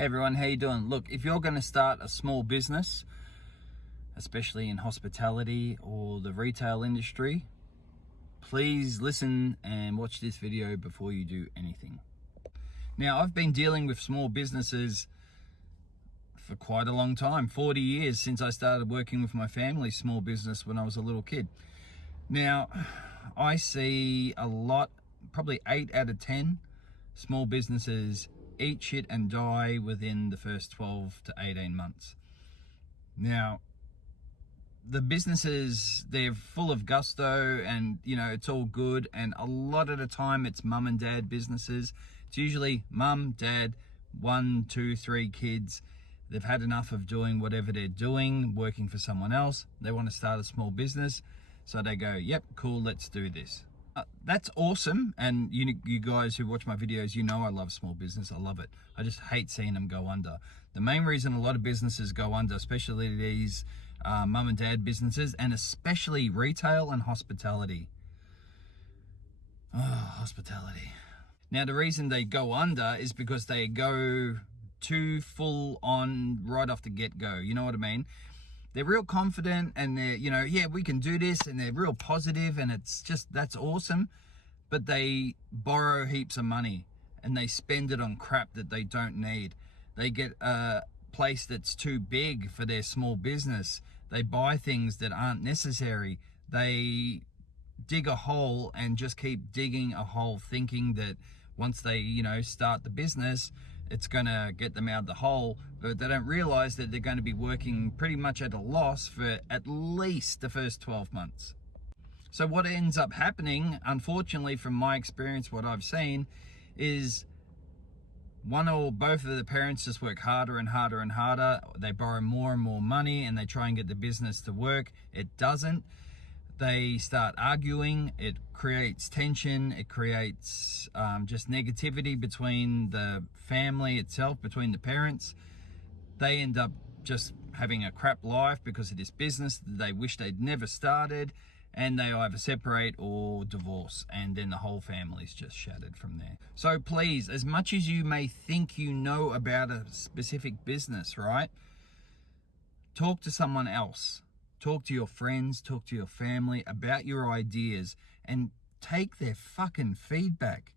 Hey everyone, how you doing? Look, if you're going to start a small business, especially in hospitality or the retail industry, please listen and watch this video before you do anything. Now, I've been dealing with small businesses for quite a long time, 40 years since I started working with my family's small business when I was a little kid. Now, I see a lot, probably 8 out of 10 small businesses eat shit and die within the first 12 to 18 months. Now, the businesses, they're full of gusto and, it's all good. And a lot of the time it's mum and dad businesses. It's usually mum, dad, 1, 2, 3 kids. They've had enough of doing whatever they're doing, working for someone else. They want to start a small business. So they go, yep, cool, let's do this. That's awesome, and you guys who watch my videos, I love small business. I love it. I just hate seeing them go under. The main reason a lot of businesses go under, especially these mum and dad businesses, and especially retail and hospitality. Oh, hospitality. Now, the reason they go under is because they go too full on right off the get-go. You know what I mean? They're real confident and they're, yeah, we can do this, and they're real positive, and it's just, that's awesome. But they borrow heaps of money and they spend it on crap that they don't need. They get a place that's too big for their small business. They buy things that aren't necessary. They dig a hole and just keep digging a hole, thinking that once they, start the business, it's going to get them out of the hole, but they don't realize that they're going to be working pretty much at a loss for at least the first 12 months. So what ends up happening, unfortunately, from my experience, what I've seen is one or both of the parents just work harder and harder and harder. They borrow more and more money and they try and get the business to work. It doesn't. They start arguing. It creates tension. It creates just negativity between the family itself, between the parents. They end up just having a crap life because of this business that they wish they'd never started, and they either separate or divorce, and then the whole family's just shattered from there. So please, as much as you may think you know about a specific business, right? Talk to someone else. Talk to your friends, talk to your family about your ideas, and take their fucking feedback.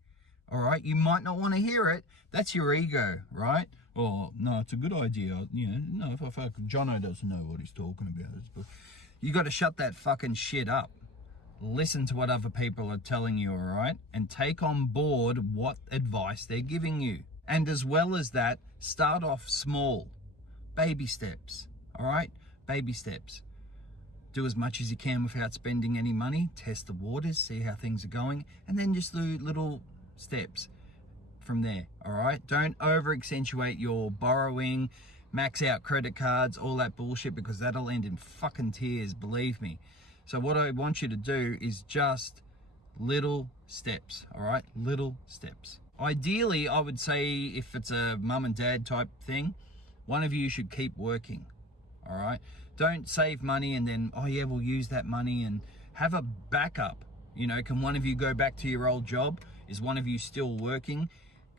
All right? You might not want to hear it. That's your ego, right? Oh, no, it's a good idea. No, if Jono doesn't know what he's talking about. But you got to shut that fucking shit up. Listen to what other people are telling you, all right? And take on board what advice they're giving you. And as well as that, start off small. Baby steps, all right? Baby steps. Do as much as you can without spending any money. Test the waters, see how things are going, and then just do little steps from there, all right? Don't over accentuate your borrowing, max out credit cards, all that bullshit, because that'll end in fucking tears, believe me. So what I want you to do is just little steps, all right? Little steps. Ideally, I would say if it's a mum and dad type thing, one of you should keep working. All right, don't save money and then, oh yeah, we'll use that money, and have a backup. Can one of you go back to your old job? Is one of you still working?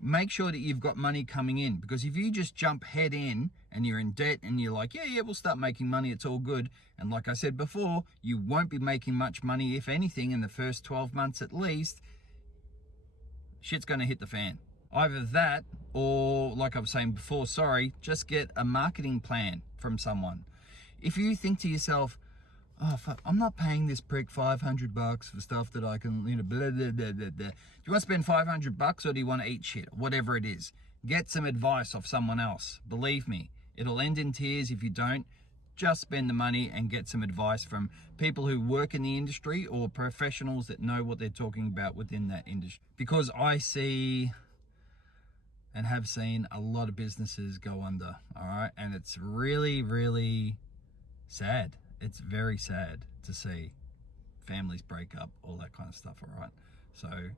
Make sure that you've got money coming in, because if you just jump head in and you're in debt and you're like, yeah, we'll start making money, it's all good. And like I said before, you won't be making much money, if anything, in the first 12 months at least. Shit's going to hit the fan. Either that, or like I was saying before, just get a marketing plan from someone. If you think to yourself, oh fuck, I'm not paying this prick $500 for stuff that I can, blah, blah, blah, blah, blah. Do you want to spend $500 or do you want to eat shit? Whatever it is, get some advice off someone else. Believe me, it'll end in tears if you don't. Just spend the money and get some advice from people who work in the industry or professionals that know what they're talking about within that industry. Because I see and have seen a lot of businesses go under, all right? And it's really, really sad. It's very sad to see families break up, all that kind of stuff, all right? So